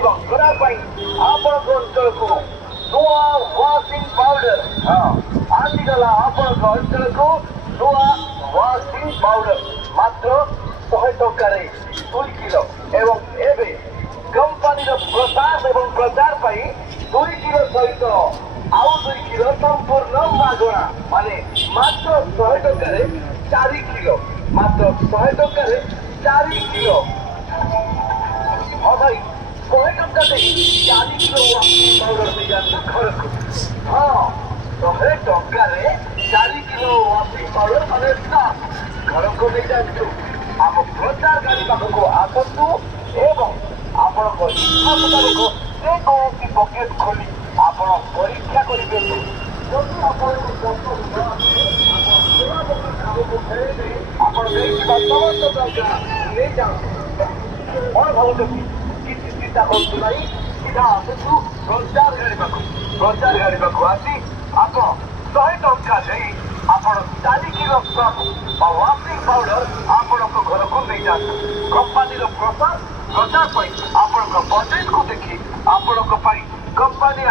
এবং ঘোড়া ପାଇଁ ଆପଣଙ୍କ ଅଞ୍ଚଳକୁ ନୂଆ ୱାସିଂ ପାଉଡର ଆସିଗଲା। ଆପଣଙ୍କ ଅଞ୍ଚଳକୁ ନୂଆ ୱାସିଂ ପାଉଡର ମାତ୍ର 100 ଟଙ୍କାରେ 2 କିଲୋ। ଏବଂ ଏବେ କମ୍ପାନୀର ପ୍ରସାଦ ଏବଂ ପ୍ରଚାର ପାଇଁ 2 କିଲୋ ସହିତ ଆଉ 2 କିଲୋ ସମ୍ପୂର୍ଣ୍ଣ ମାଗଣା, ମାନେ ମାତ୍ର 100 ଟଙ୍କାରେ 4 କିଲୋ। ମାତ୍ର 100 ଟଙ୍କାରେ 4 କିଲୋ। ହଁ ଭାଇ, 100 ଟଙ୍କା ଦେଇ 4 କିଲୋ ୱାସିଂ ପାଉଡର ନେଇଯାଆନ୍ତୁ ଘରକୁ। ହଁ, 100 ଟଙ୍କାରେ 4 କିଲୋ ୱାସିଂ ପାଉଡର ମାନେ ଘରକୁ ନେଇଯାଆନ୍ତୁ। ଆମ ପ୍ରଚାର ଗାଡ଼ି ପାଖକୁ ଆସନ୍ତୁ ଏବଂ ଆପଣଙ୍କ ଇଚ୍ଛା ମୁତାବକ ଯେକୌଣସି ପକେଟ ଖୋଲି ଆପଣ ପରୀକ୍ଷା କରିଦିଅନ୍ତୁ। ଯଦି ଆପଣଙ୍କ ପସନ୍ଦ ନ ଆସେ, ଆମକୁ ଫେରାଇବେ। ଆପଣ ଦେଇଥିବା ସମସ୍ତ ଟଙ୍କା ନେଇଯାଆନ୍ତୁ। କ'ଣ ଭାବୁଛନ୍ତି? କିଛି ଚିନ୍ତା କରନ୍ତୁ ନାହିଁ, ସିଧା ଆସନ୍ତୁ ପ୍ରଚାର ଗାଡ଼ି ପାଖକୁ। ପ୍ରଚାର ଗାଡ଼ି ପାଖକୁ ଆସି ଆପଣ 100 ଟଙ୍କା ଦେଇ ଆପଣ 4 କିଲୋ ସର୍ଫ ବା ୱାସିଂ ପାଉଡର ଆପଣଙ୍କ ଘରକୁ ନେଇଯାଆନ୍ତୁ। କମ୍ପାନୀର ପ୍ରଚାର ପାଇଁ ଆପଣଙ୍କ ବଜେଟକୁ ଦେଖି ଆପଣଙ୍କ ପାଇଁ କମ୍ପାନୀ